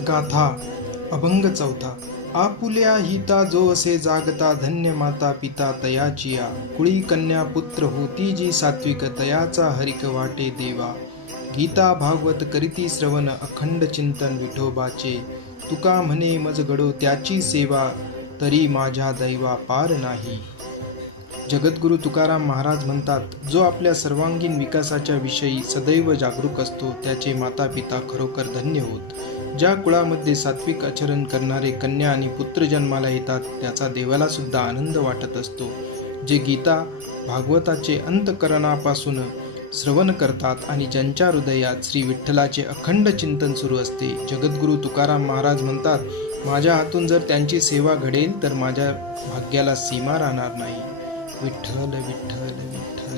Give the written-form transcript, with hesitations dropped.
गाथा अभंग चौथा. आपुल्या हिता जो असे जागता, धन्य माता पिता तयाचिया. कुळी कन्या पुत्र होती जी सात्विक, तयाचा हरिक वाटे देवा. गीता भागवत करीती श्रवण, अखंड चिंतन विठोबाचे. तुका म्हणे मज घडो त्याची सेवा, तरी माझ्या दैवा पार नाही. जगद्गुरु तुकाराम महाराज म्हणतात, जो आपल्या सर्वांगीण विकासाच्या विषयी सदैव जागरूक असतो त्याचे माता पिता खरोखर धन्य होत. ज्या कुळामध्ये सात्विक आचरण करणारे कन्या आणि पुत्र जन्माला येतात त्याचा देवाला सुद्धा आनंद वाटत असतो. जे गीता भागवताचे अंतःकरणापासून श्रवण करतात आणि ज्यांच्या हृदयात श्री विठ्ठलाचे अखंड चिंतन सुरू असते. जगद्गुरु तुकाराम महाराज म्हणतात, माझ्या हातून जर त्यांची सेवा घडेल तर माझ्या भाग्याला सीमा राहणार नाही. विठ्ठल विठ्ठल विठ्ठल.